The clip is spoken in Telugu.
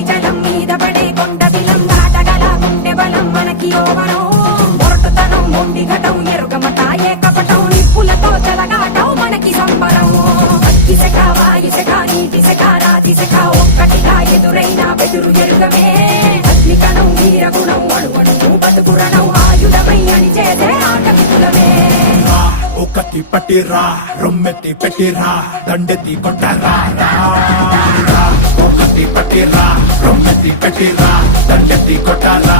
కోటి జలం మీద పడే కొండ బిలం దాటగల గుండె బలం మనకి ఓవరం మొరటుతనం మొండి ఘటం ఎరుగమట ఏకపటం నిప్పులతో చెలగాటం మనకి సంబరం ఇసక వాయిసక నీటిసక రాతిసక ఒక్కటిగా ఎదురైన బెదురు ఎరుగమే అగ్నికణం వీరగుణం అణువణువు బతుకురణం ఆయుధమై అని చేసే ఆటవికులమే ఒకటి పట్టిరా రొమ్మెత్తి పెట్టిరా దండెత్తి కొట్టరా ఒకటి పట్టిరా రొమ్మెత్తి పెట్టిరా దండెత్తి కొట్టరా